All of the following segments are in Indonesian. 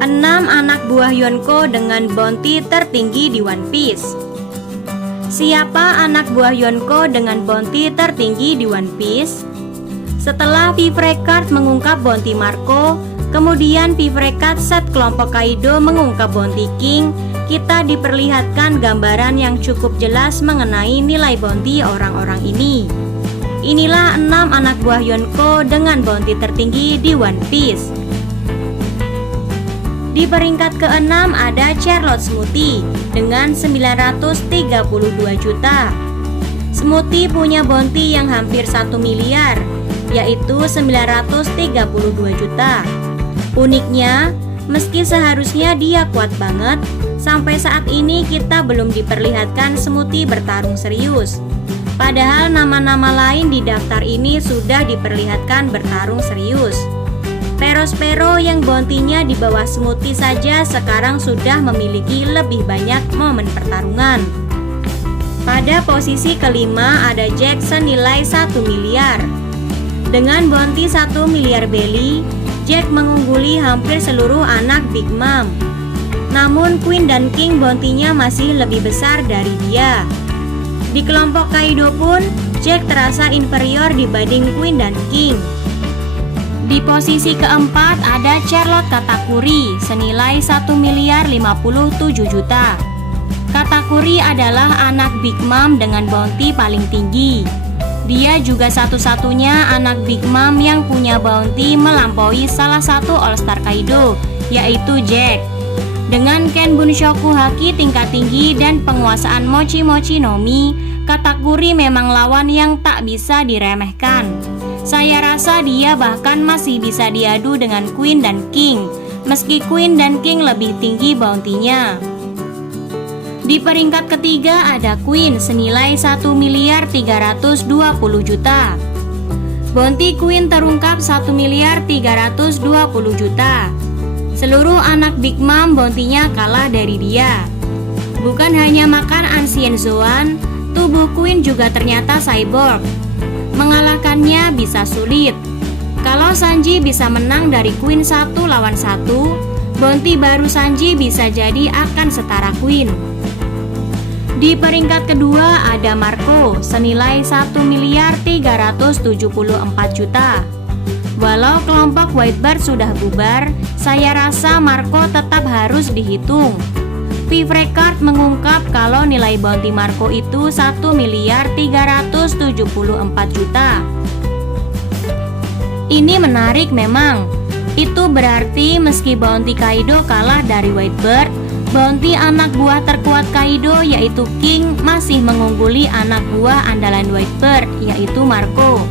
6 anak buah Yonko dengan bounty tertinggi di One Piece. Siapa anak buah Yonko dengan bounty tertinggi di One Piece? Setelah Vivre-Card mengungkap bounty Marco, kemudian Vivre-Card set kelompok Kaido mengungkap bounty King, kita diperlihatkan gambaran yang cukup jelas mengenai nilai bounty orang-orang ini. Inilah 6 anak buah Yonko dengan bounty tertinggi di One Piece. Di peringkat ke-6 ada Charlotte Smoothie dengan 932 juta. Smoothie punya bounty yang hampir 1 miliar, yaitu 932 juta. Uniknya, meski seharusnya dia kuat banget, sampai saat ini kita belum diperlihatkan Smoothie bertarung serius. Padahal nama-nama lain di daftar ini sudah diperlihatkan bertarung serius. Pero-Pero yang bounty-nya di bawah Smoothie saja sekarang sudah memiliki lebih banyak momen pertarungan. Pada posisi kelima ada Jack senilai 1 miliar. Dengan bounty 1 miliar belly, Jack mengungguli hampir seluruh anak Big Mom. Namun Queen dan King bounty-nya masih lebih besar dari dia. Di kelompok Kaido pun, Jack terasa inferior dibanding Queen dan King. Di posisi keempat ada Charlotte Katakuri senilai 1 miliar 57 juta. Katakuri adalah anak Big Mom dengan bounty paling tinggi. Dia juga satu-satunya anak Big Mom yang punya bounty melampaui salah satu All-Star Kaido, yaitu Jack. Dengan Ken Bunshoku Haki tingkat tinggi dan penguasaan Mochi Mochi no Mi, Katakuri memang lawan yang tak bisa diremehkan. Saya rasa dia bahkan masih bisa diadu dengan Queen dan King, meski Queen dan King lebih tinggi bounty-nya. Di peringkat ketiga ada Queen senilai 1 miliar 320 juta. Bounty Queen terungkap 1 miliar 320 juta. Seluruh anak Big Mom bounty-nya kalah dari dia. Bukan hanya makan Ancient Zoan, tubuh Queen juga ternyata cyborg. Mengalahkannya bisa sulit. Kalau Sanji bisa menang dari Queen 1 lawan 1, bounty baru Sanji bisa jadi akan setara Queen. Di peringkat kedua ada Marco senilai 1 miliar 374 juta. Walau kelompok Whitebird sudah bubar, saya rasa Marco tetap harus dihitung. Vivre-Card mengungkap kalau nilai bounty Marco itu 1 miliar 374 juta. Ini menarik memang. Itu berarti meski bounty Kaido kalah dari Whitebird, bounty anak buah terkuat Kaido yaitu King masih mengungguli anak buah andalan Whitebird yaitu Marco.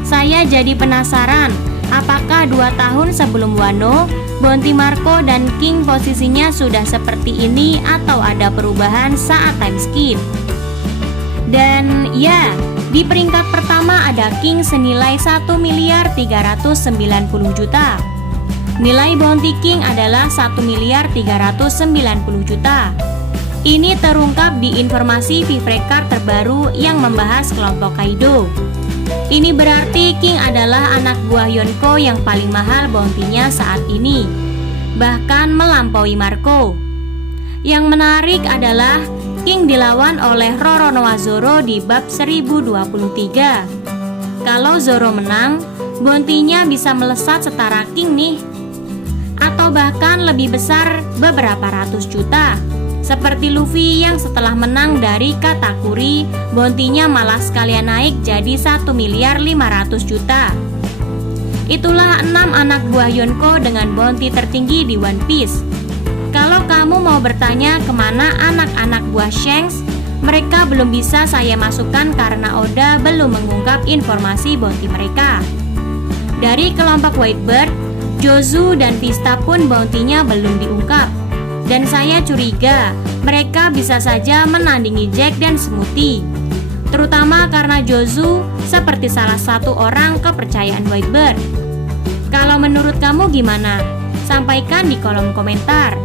Saya jadi penasaran, apakah 2 tahun sebelum Wano, bounty Marco dan King posisinya sudah seperti ini atau ada perubahan saat time skip? Dan ya, di peringkat pertama ada King senilai 1 miliar 390 juta. Nilai bounty King adalah 1 miliar 390 juta. Ini terungkap di informasi Vivre-Card terbaru yang membahas kelompok Kaido. Ini berarti King adalah anak buah Yonko yang paling mahal bounty-nya saat ini, bahkan melampaui Marco. Yang menarik adalah King dilawan oleh Roronoa Zoro di bab 1023. Kalau Zoro menang, bounty-nya bisa melesat setara King nih, atau bahkan lebih besar beberapa ratus juta. Seperti Luffy yang setelah menang dari Katakuri, bounty-nya malah sekalian naik jadi 1 miliar 500 juta. Itulah 6 anak buah Yonko dengan bounty tertinggi di One Piece. Kalau kamu mau bertanya kemana anak-anak buah Shanks, mereka belum bisa saya masukkan karena Oda belum mengungkap informasi bounty mereka. Dari kelompok Whitebird, Jozu dan Vista pun bounty-nya belum diungkap. Dan saya curiga mereka bisa saja menandingi Jack dan Smoothie, terutama karena Jozu seperti salah satu orang kepercayaan Whitebird. Kalau menurut kamu gimana? Sampaikan di kolom komentar.